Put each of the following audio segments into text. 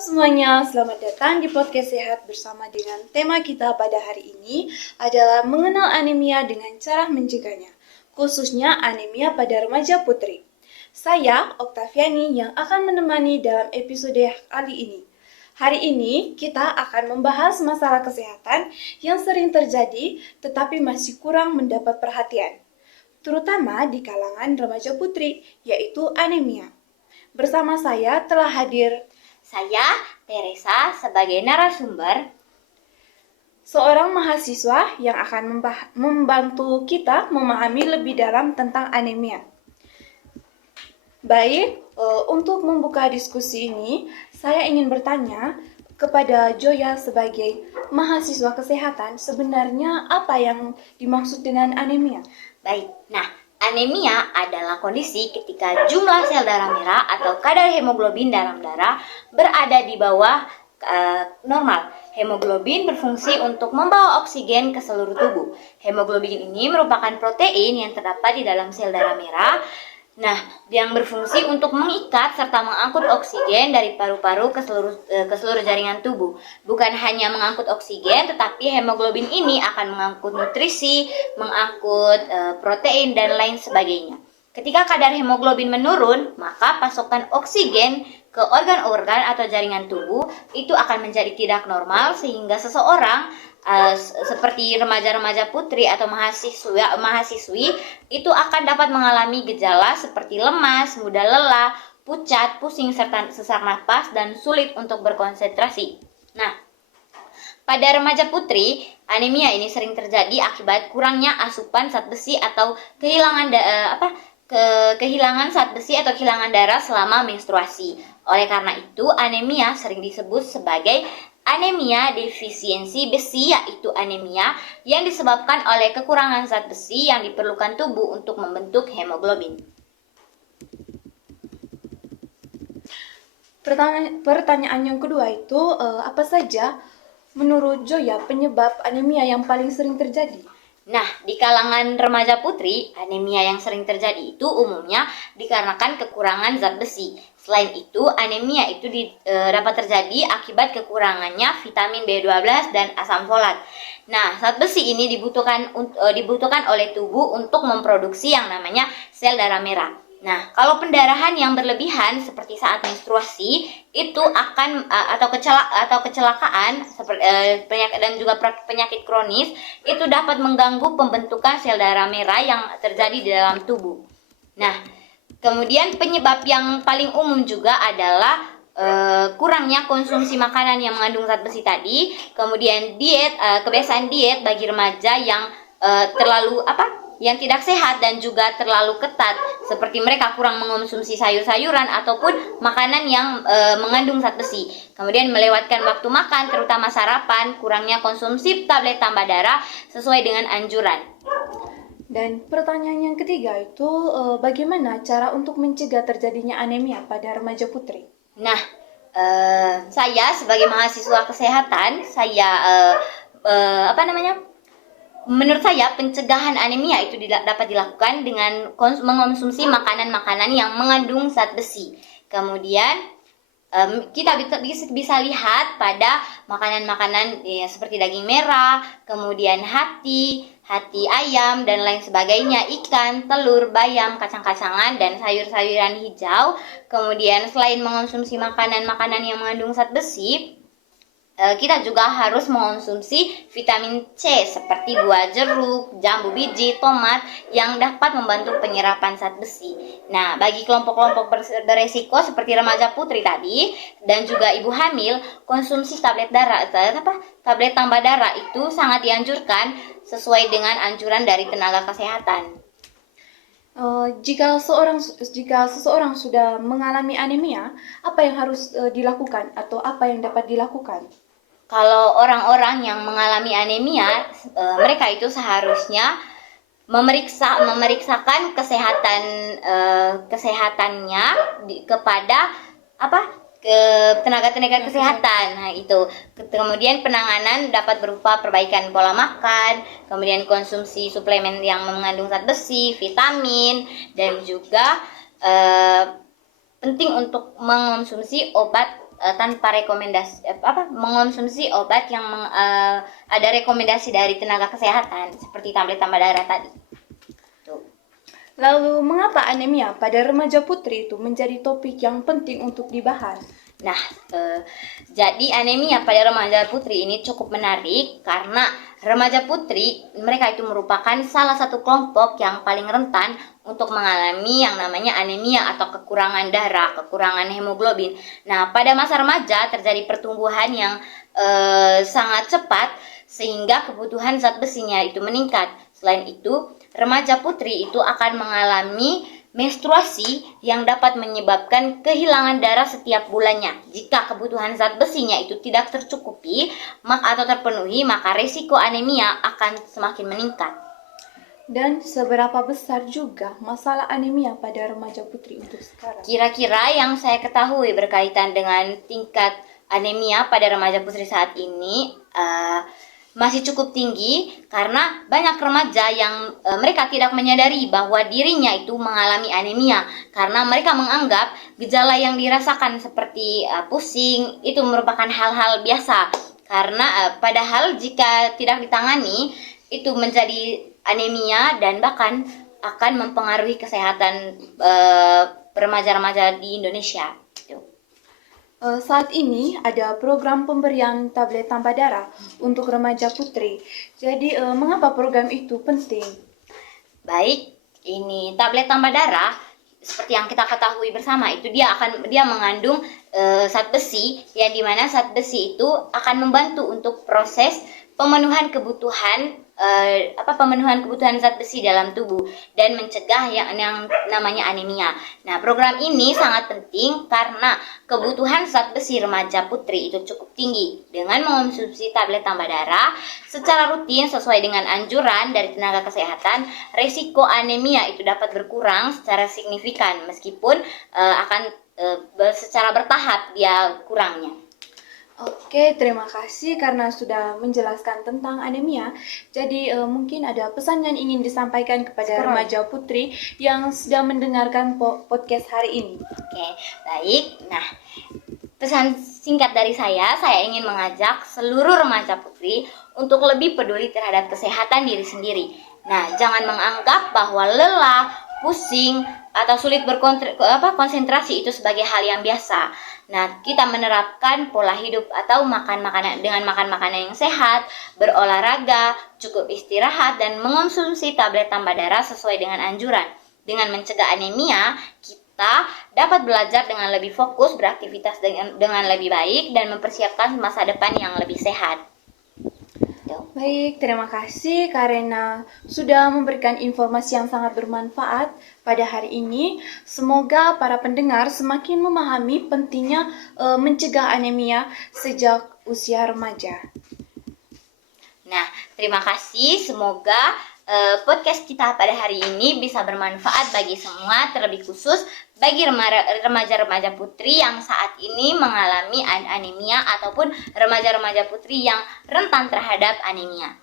semuanya, selamat datang di Podcast Sehat bersama dengan tema kita pada hari ini adalah mengenal anemia dengan cara mencegahnya, khususnya anemia pada remaja putri. Saya, Oktaviani, yang akan menemani dalam episode kali ini. Hari ini kita akan membahas masalah kesehatan yang sering terjadi tetapi masih kurang mendapat perhatian, terutama di kalangan remaja putri, yaitu anemia. Bersama saya telah hadir Saya, Teresa, sebagai narasumber, seorang mahasiswa yang akan membantu kita memahami lebih dalam tentang anemia. Baik, untuk membuka diskusi ini, saya ingin bertanya kepada Joya sebagai mahasiswa kesehatan, sebenarnya apa yang dimaksud dengan anemia? baik. Nah, anemia adalah kondisi ketika jumlah sel darah merah atau kadar hemoglobin dalam darah berada di bawah normal. Hemoglobin berfungsi untuk membawa oksigen ke seluruh tubuh. Hemoglobin ini merupakan protein yang terdapat di dalam sel darah merah. Nah, yang berfungsi untuk mengikat serta mengangkut oksigen dari paru-paru ke seluruh jaringan tubuh. Bukan hanya mengangkut oksigen, tetapi hemoglobin ini akan mengangkut nutrisi, mengangkut protein dan lain sebagainya. Ketika kadar hemoglobin menurun, maka pasokan oksigen ke organ-organ atau jaringan tubuh itu akan menjadi tidak normal sehingga seseorang seperti remaja-remaja putri atau mahasiswi itu akan dapat mengalami gejala seperti lemas, mudah lelah, pucat, pusing serta sesak napas dan sulit untuk berkonsentrasi. Nah, pada remaja putri, anemia ini sering terjadi akibat kurangnya asupan zat besi atau kehilangan zat besi atau kehilangan darah selama menstruasi. Oleh karena itu, anemia sering disebut sebagai anemia defisiensi besi, yaitu anemia yang disebabkan oleh kekurangan zat besi yang diperlukan tubuh untuk membentuk hemoglobin. Pertanyaan yang kedua itu, apa saja menurut Joya penyebab anemia yang paling sering terjadi? Nah, di kalangan remaja putri, anemia yang sering terjadi itu umumnya dikarenakan kekurangan zat besi. Selain itu, anemia itu dapat terjadi akibat kekurangannya vitamin B12 dan asam folat. Nah, zat besi ini dibutuhkan oleh tubuh untuk memproduksi yang namanya sel darah merah. Nah, kalau pendarahan yang berlebihan seperti saat menstruasi itu akan kecelakaan seperti dan juga penyakit kronis itu dapat mengganggu pembentukan sel darah merah yang terjadi di dalam tubuh. Nah, kemudian penyebab yang paling umum juga adalah kurangnya konsumsi makanan yang mengandung zat besi tadi, kemudian kebiasaan diet bagi remaja yang yang tidak sehat dan juga terlalu ketat, seperti mereka kurang mengonsumsi sayur-sayuran ataupun makanan yang mengandung zat besi. Kemudian melewatkan waktu makan, terutama sarapan, kurangnya konsumsi tablet tambah darah sesuai dengan anjuran. Dan pertanyaan yang ketiga itu, bagaimana cara untuk mencegah terjadinya anemia pada remaja putri? Nah, saya sebagai mahasiswa kesehatan, menurut saya pencegahan anemia itu dapat dilakukan dengan mengonsumsi makanan-makanan yang mengandung zat besi. Kemudian kita bisa lihat pada makanan-makanan seperti daging merah, kemudian hati ayam dan lain sebagainya, ikan, telur, bayam, kacang-kacangan dan sayur-sayuran hijau. Kemudian selain mengonsumsi makanan-makanan yang mengandung zat besi, kita juga harus mengonsumsi vitamin C seperti buah jeruk, jambu biji, tomat yang dapat membantu penyerapan zat besi. Nah, bagi kelompok-kelompok beresiko seperti remaja putri tadi dan juga ibu hamil, konsumsi tablet tambah darah itu sangat dianjurkan sesuai dengan anjuran dari tenaga kesehatan. Jika seseorang sudah mengalami anemia, apa yang harus dilakukan atau apa yang dapat dilakukan? Kalau orang-orang yang mengalami anemia, mereka itu seharusnya memeriksakan kesehatannya kepada tenaga-tenaga kesehatan. Nah, itu. Kemudian penanganan dapat berupa perbaikan pola makan, kemudian konsumsi suplemen yang mengandung zat besi, vitamin, dan juga penting untuk mengonsumsi obat tanpa rekomendasi mengonsumsi obat yang ada rekomendasi dari tenaga kesehatan seperti tablet tambah darah tadi. Tuh. Lalu, mengapa anemia pada remaja putri itu menjadi topik yang penting untuk dibahas? Nah, jadi anemia pada remaja putri ini cukup menarik karena remaja putri mereka itu merupakan salah satu kelompok yang paling rentan untuk mengalami yang namanya anemia atau kekurangan darah, kekurangan hemoglobin. Nah, pada masa remaja terjadi pertumbuhan yang sangat cepat sehingga kebutuhan zat besinya itu meningkat. Selain itu, remaja putri itu akan mengalami menstruasi yang dapat menyebabkan kehilangan darah setiap bulannya. Jika kebutuhan zat besinya itu tidak tercukupi atau terpenuhi, maka risiko anemia akan semakin meningkat. Dan seberapa besar juga masalah anemia pada remaja putri untuk sekarang? Kira-kira yang saya ketahui berkaitan dengan tingkat anemia pada remaja putri saat ini masih cukup tinggi karena banyak remaja yang mereka tidak menyadari bahwa dirinya itu mengalami anemia karena mereka menganggap gejala yang dirasakan seperti pusing itu merupakan hal-hal biasa karena padahal jika tidak ditangani itu menjadi anemia dan bahkan akan mempengaruhi kesehatan remaja-remaja di Indonesia. Saat ini ada program pemberian tablet tambah darah untuk remaja putri. Jadi, mengapa program itu penting? Baik, ini tablet tambah darah seperti yang kita ketahui bersama itu dia mengandung zat besi yang dimana zat besi itu akan membantu untuk proses pemenuhan kebutuhan zat besi dalam tubuh dan mencegah yang namanya anemia. Nah, program ini sangat penting karena kebutuhan zat besi remaja putri itu cukup tinggi. Dengan mengonsumsi tablet tambah darah secara rutin sesuai dengan anjuran dari tenaga kesehatan, risiko anemia itu dapat berkurang secara signifikan meskipun akan secara bertahap dia kurangnya. Oke, terima kasih karena sudah menjelaskan tentang anemia. Jadi mungkin ada pesan yang ingin disampaikan kepada remaja putri yang sedang mendengarkan podcast hari ini. Oke, baik. Nah, pesan singkat dari saya ingin mengajak seluruh remaja putri untuk lebih peduli terhadap kesehatan diri sendiri. Nah, jangan menganggap bahwa lelah, pusing, atau sulit konsentrasi itu sebagai hal yang biasa. Nah, kita menerapkan pola hidup atau makan makanan yang sehat, berolahraga, cukup istirahat, dan mengonsumsi tablet tambah darah sesuai dengan anjuran. Dengan mencegah anemia, kita dapat belajar dengan lebih fokus, beraktivitas dengan lebih baik, dan mempersiapkan masa depan yang lebih sehat. Baik, terima kasih karena sudah memberikan informasi yang sangat bermanfaat pada hari ini. Semoga para pendengar semakin memahami pentingnya mencegah anemia sejak usia remaja. Nah, terima kasih. Semoga podcast kita pada hari ini bisa bermanfaat bagi semua, terlebih khusus bagi remaja-remaja putri yang saat ini mengalami anemia ataupun remaja-remaja putri yang rentan terhadap anemia.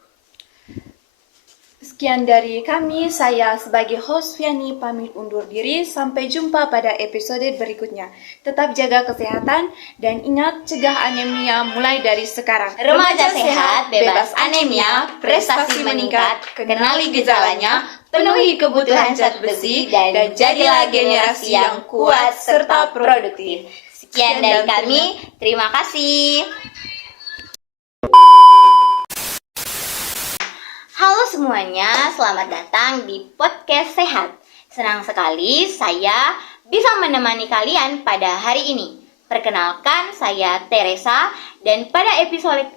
Sekian dari kami, saya sebagai host Viani pamit undur diri. Sampai jumpa pada episode berikutnya. Tetap jaga kesehatan dan ingat cegah anemia mulai dari sekarang. Remaja sehat, bebas anemia, prestasi meningkat, kenali gejalanya, penuhi kebutuhan zat besi, dan jadilah generasi yang kuat serta produktif. Sekian dari kami, terima kasih. Halo semuanya, selamat datang di podcast Sehat. Senang sekali saya bisa menemani kalian pada hari ini. Perkenalkan, saya Teresa dan pada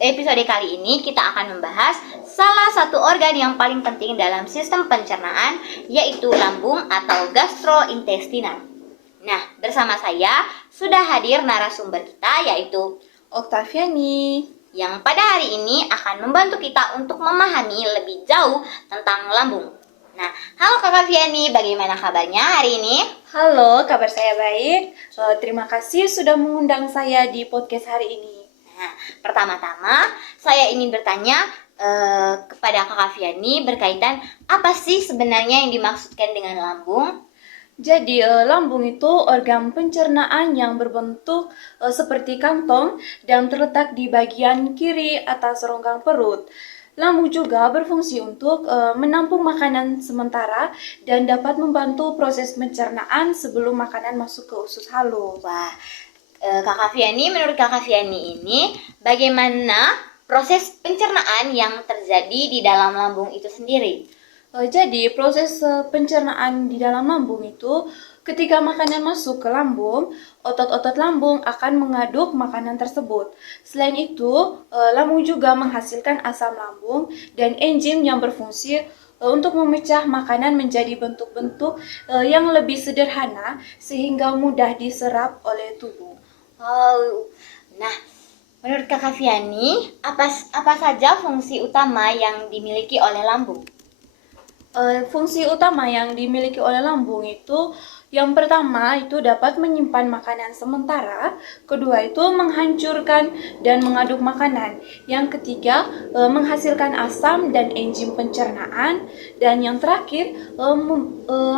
episode kali ini kita akan membahas salah satu organ yang paling penting dalam sistem pencernaan, yaitu lambung atau gastrointestinal. Nah, bersama saya sudah hadir narasumber kita yaitu Oktaviani, yang pada hari ini akan membantu kita untuk memahami lebih jauh tentang lambung. Nah, halo Kakak Viani, bagaimana kabarnya hari ini? Halo, kabar saya baik. Terima kasih sudah mengundang saya di podcast hari ini. Nah, pertama-tama saya ingin bertanya kepada Kakak Viani berkaitan apa sih sebenarnya yang dimaksudkan dengan lambung? Jadi, lambung itu organ pencernaan yang berbentuk seperti kantong dan terletak di bagian kiri atas rongga perut. Lambung juga berfungsi untuk menampung makanan sementara dan dapat membantu proses pencernaan sebelum makanan masuk ke usus halus. Wah, Kakak Fiani, menurut Kakak Fiani ini bagaimana proses pencernaan yang terjadi di dalam lambung itu sendiri? Jadi proses pencernaan di dalam lambung itu ketika makanan masuk ke lambung, otot-otot lambung akan mengaduk makanan tersebut. Selain itu, lambung juga menghasilkan asam lambung dan enzim yang berfungsi untuk memecah makanan menjadi bentuk-bentuk yang lebih sederhana sehingga mudah diserap oleh tubuh. Oh, nah, menurut Kakak Fiani, apa saja fungsi utama yang dimiliki oleh lambung? Fungsi utama yang dimiliki oleh lambung itu yang pertama itu dapat menyimpan makanan sementara, kedua itu menghancurkan dan mengaduk makanan, yang ketiga menghasilkan asam dan enzim pencernaan, dan yang terakhir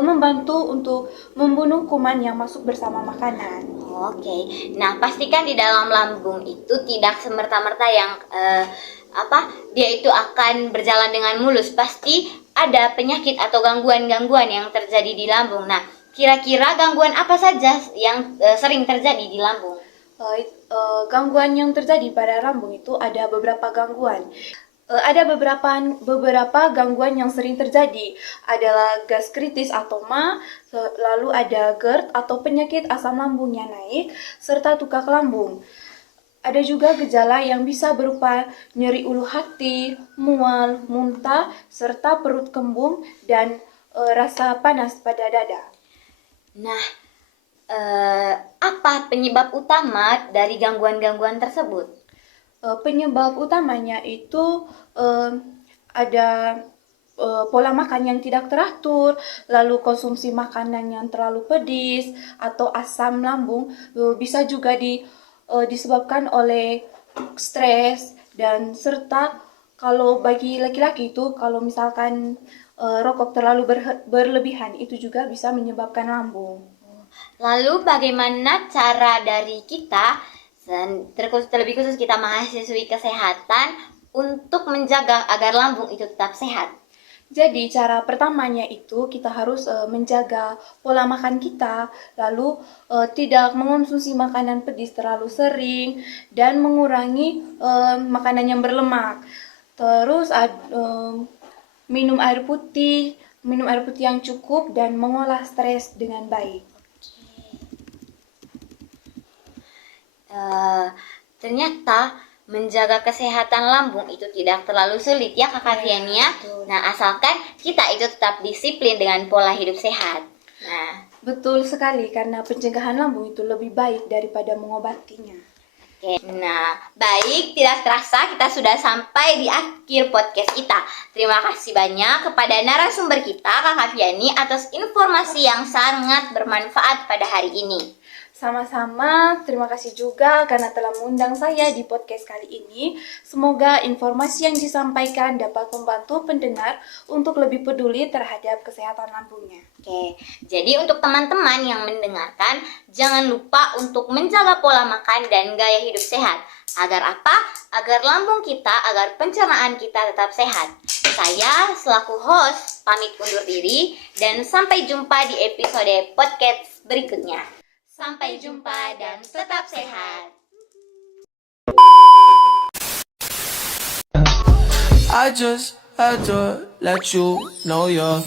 membantu untuk membunuh kuman yang masuk bersama makanan. Oke, nah pastikan di dalam lambung itu tidak semerta-merta yang dia itu akan berjalan dengan mulus. Pasti ada penyakit atau gangguan-gangguan yang terjadi di lambung. Nah, kira-kira gangguan apa saja yang sering terjadi di lambung? Gangguan yang terjadi pada lambung itu ada beberapa gangguan. Ada beberapa gangguan yang sering terjadi adalah gastritis atau MA, lalu ada GERD atau penyakit asam lambungnya naik, serta tukak lambung. Ada juga gejala yang bisa berupa nyeri ulu hati, mual, muntah, serta perut kembung dan rasa panas pada dada. Nah, apa penyebab utama dari gangguan-gangguan tersebut? Penyebab utamanya itu ada pola makan yang tidak teratur, lalu konsumsi makanan yang terlalu pedis atau asam lambung, bisa juga disebabkan oleh stres, dan serta kalau bagi laki-laki itu kalau misalkan rokok terlalu berlebihan itu juga bisa menyebabkan lambung. Lalu bagaimana cara dari kita, terlebih khusus kita mahasiswi kesehatan, untuk menjaga agar lambung itu tetap sehat? Jadi cara pertamanya itu kita harus menjaga pola makan kita, lalu tidak mengonsumsi makanan pedis terlalu sering dan mengurangi makanan yang berlemak. Terus minum air putih yang cukup dan mengolah stres dengan baik. Ternyata menjaga kesehatan lambung itu tidak terlalu sulit ya Kakak Fiani ya. Nah, asalkan kita itu tetap disiplin dengan pola hidup sehat. Nah, betul sekali, karena pencegahan lambung itu lebih baik daripada mengobatinya. Oke, nah baik, tidak terasa kita sudah sampai di akhir podcast kita. Terima kasih banyak kepada narasumber kita Kakak Fiani atas informasi yang sangat bermanfaat pada hari ini. Sama-sama, terima kasih juga karena telah mengundang saya di podcast kali ini. Semoga informasi yang disampaikan dapat membantu pendengar untuk lebih peduli terhadap kesehatan lambungnya. Oke, jadi untuk teman-teman yang mendengarkan, jangan lupa untuk menjaga pola makan dan gaya hidup sehat. Agar apa? Agar lambung kita, agar pencernaan kita tetap sehat. Saya selaku host pamit undur diri dan sampai jumpa di episode podcast berikutnya. Sampai jumpa dan tetap sehat. I just had to let you know you're